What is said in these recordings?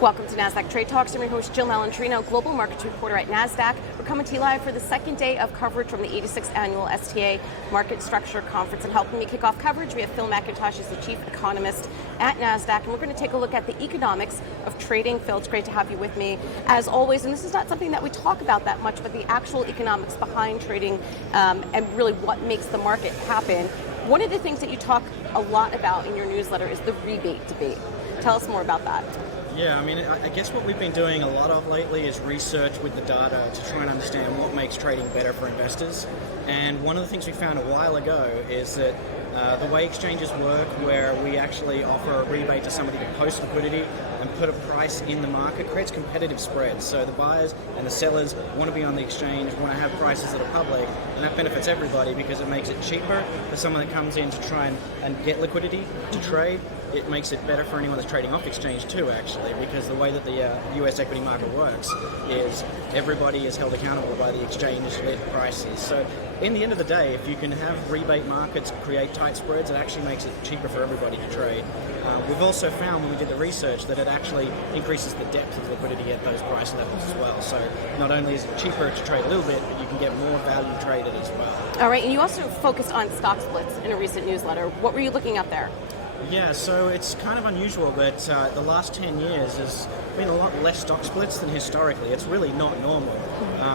Welcome to Nasdaq Trade Talks. I'm your host, Jill Malentrino, Global Markets Reporter at Nasdaq. We're coming to you live for the second day of coverage from the 86th Annual STA Market Structure Conference. And helping me kick off coverage, we have Phil McIntosh, who's the Chief Economist at Nasdaq. And we're going to take a look at the economics of trading. Phil, it's great to have you with me, as always. And this is not something that we talk about that much, but the actual economics behind trading and really what makes the market happen. One of the things that you talk a lot about in your newsletter is the rebate debate. Tell us more about that. Yeah, I mean, I guess what we've been doing a lot of lately is research with the data to try and understand what makes trading better for investors. And one of the things we found a while ago is that the way exchanges work, where we actually offer a rebate to somebody to post liquidity and put a price in the market, creates competitive spreads. So the buyers and the sellers want to be on the exchange, want to have prices that are public, and that benefits everybody because it makes it cheaper for someone that comes in to try and get liquidity to trade. It makes it better for anyone that's trading off exchange too, actually, because the way that the US equity market works is everybody is held accountable by the exchange-led prices. So in the end of the day, if you can have rebate markets create tight spreads, it actually makes it cheaper for everybody to trade. We've also found when we did the research that it actually increases the depth of liquidity at those price levels as well. So not only is it cheaper to trade a little bit, but you can get more value traded as well. All right, and you also focused on stock splits in a recent newsletter. What were you looking at there? Yeah, so it's kind of unusual, but the last 10 years has been a lot less stock splits than historically. It's really not normal.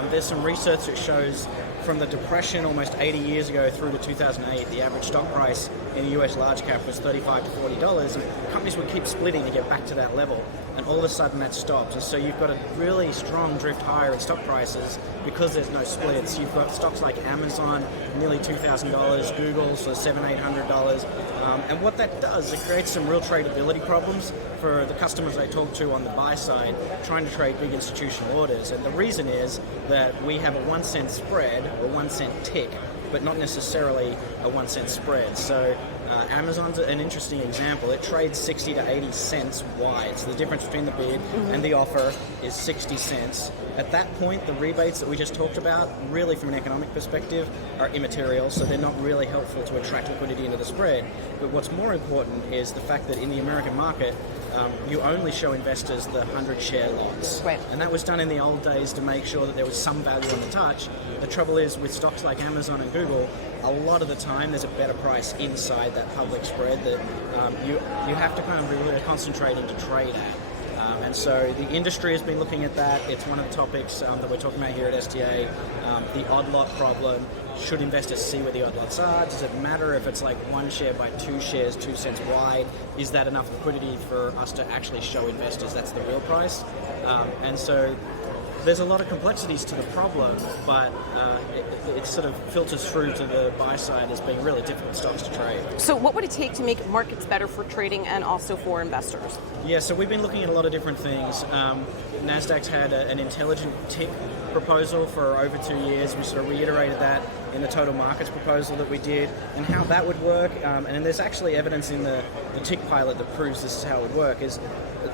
There's some research that shows from the Depression almost 80 years ago through to 2008, the average stock price in the US large cap was $35 to $40, and companies would keep splitting to get back to that level, and all of a sudden that stops. And so you've got a really strong drift higher in stock prices because there's no splits. You've got stocks like Amazon, nearly $2,000, Google, so $700, $800. And what that does, it creates some real tradability problems for the customers I talk to on the buy side trying to trade big institutional orders. And the reason is that we have a 1 cent spread, or 1 cent tick, but not necessarily a 1 cent spread. So Amazon's an interesting example. It trades 60 to 80 cents wide. So the difference between the bid and the offer is 60 cents. At that point, the rebates that we just talked about, really from an economic perspective, are immaterial, so they're not really helpful to attract liquidity into the spread. But what's more important is the fact that in the American market, you only show investors the 100 share lots. Right. And that was done in the old days to make sure that there was some value on the touch. The trouble is with stocks like Amazon and Google, a lot of the time there's a better price inside that public spread that you have to kind of be really concentrating to trade at. And so the industry has been looking at that. It's one of the topics that we're talking about here at STA, the odd lot problem. Should investors see where the odd lots are? Does it matter if it's like 1 share by 2 shares, 2 cents wide? Is that enough liquidity for us to actually show investors that's the real price? And so there's a lot of complexities to the problem, but it sort of filters through to the buy side as being really difficult stocks to trade. So what would it take to make markets better for trading and also for investors? Yeah, so we've been looking at a lot of different things. Nasdaq's had an intelligent tick proposal for over 2 years. We sort of reiterated that in the total markets proposal that we did and how that would work. And there's actually evidence in the tick pilot that proves this is how it would work. Is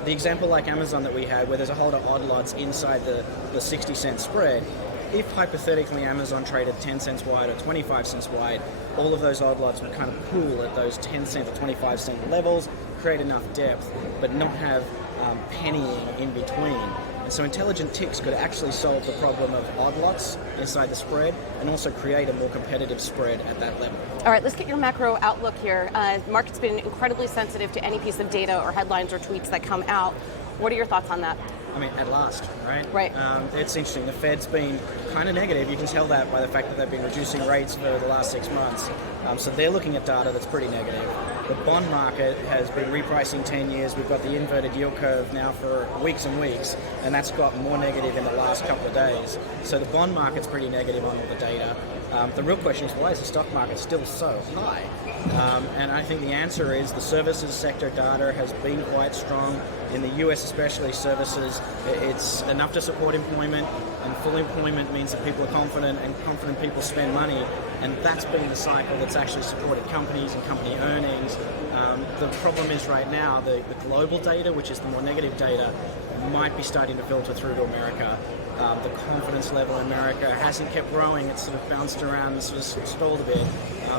the example like Amazon that we had, where there's a whole lot of odd lots inside the 60 cent spread. If hypothetically Amazon traded 10 cents wide or 25 cents wide, all of those odd lots would kind of pool at those 10 cent or 25 cent levels, create enough depth, but not have pennying in between. And so intelligent ticks could actually solve the problem of odd lots inside the spread and also create a more competitive spread at that level. All right, let's get your macro outlook here. The market's been incredibly sensitive to any piece of data or headlines or tweets that come out. What are your thoughts on that? I mean, at last, right? Right. It's interesting. The Fed's been kind of negative. You can tell that by the fact that they've been reducing rates for the last 6 months. So they're looking at data that's pretty negative. The bond market has been repricing 10 years. We've got the inverted yield curve now for weeks and weeks, and that's got more negative in the last couple of days. So the bond market's pretty negative on all the data. The real question is, why is the stock market still so high? And I think the answer is the services sector data has been quite strong. In the US especially, services, it's enough to support employment, and full employment means that people are confident, and confident people spend money, and that's been the cycle that's actually supported companies and company earnings. The problem is right now, the global data, which is the more negative data, might be starting to filter through to America. The confidence level in America hasn't kept growing. It's sort of bounced around and sort of stalled a bit.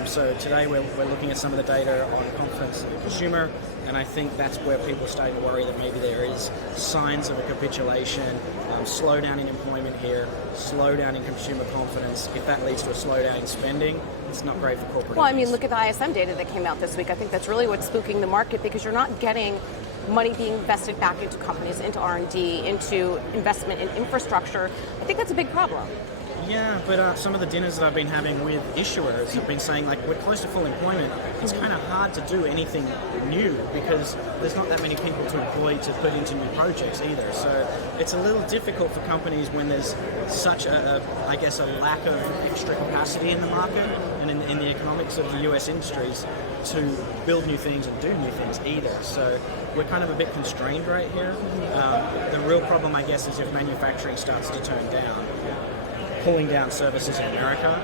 So today we're looking at some of the data on confidence in the consumer, and I think that's where people are starting to worry that maybe there is signs of a capitulation, slowdown in employment here, slowdown in consumer confidence. If that leads to a slowdown in spending, it's not great for corporate Well, I earnings. mean, look at the ISM data that came out this week. I think that's really what's spooking the market, because you're not getting money being invested back into companies, into R&D, into investment in infrastructure. I think that's a big problem. Yeah, but some of the dinners that I've been having with issuers have been saying, like, we're close to full employment. It's kind of hard to do anything new because there's not that many people to employ to put into new projects either. So it's a little difficult for companies when there's such a lack of extra capacity in the market and in the economics of the US industries to build new things and do new things either. So we're kind of a bit constrained right here. The real problem, I guess, is if manufacturing starts to turn down, pulling down services in America,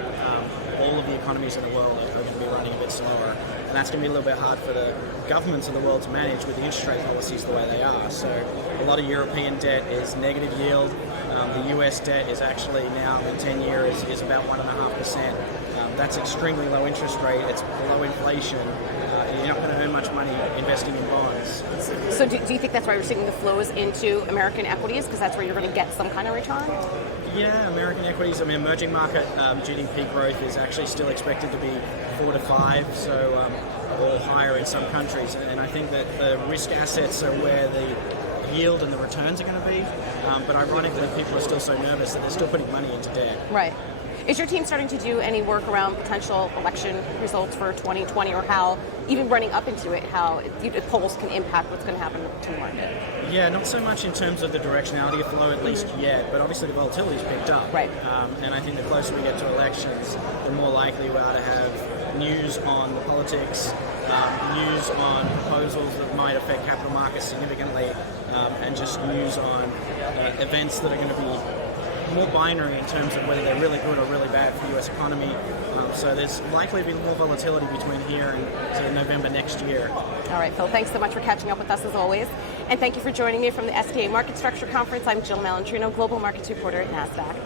all of the economies in the world are going to be running a bit slower. And that's going to be a little bit hard for the governments of the world to manage with the interest rate policies the way they are. So a lot of European debt is negative yield. The US debt is actually now, in 10 years, is about 1.5%. That's extremely low interest rate. It's below inflation. You're not going to earn much money investing in bonds. So do you think that's why we're seeing the flows into American equities, because that's where you're going to get some kind of return? Yeah, American equities, emerging market GDP growth is actually still expected to be 4 to 5, so or higher in some countries. And I think that the risk assets are where the yield and the returns are going to be. But ironically, people are still so nervous that they're still putting money into debt. Right. Is your team starting to do any work around potential election results for 2020, or how, even running up into it, how polls can impact what's going to happen to the market? Yeah, not so much in terms of the directionality of flow, at least yet, but obviously the volatility's picked up. Right. And I think the closer we get to elections, the more likely we are to have news on the politics, news on proposals that might affect capital markets significantly, and just news on events that are going to be more binary in terms of whether they're really good or really bad for the US economy. So there's likely to be more volatility between here and sort of November next year. All right, Phil, thanks so much for catching up with us as always. And thank you for joining me from the STA Market Structure Conference. I'm Jill Malantrino, Global Markets Reporter at Nasdaq.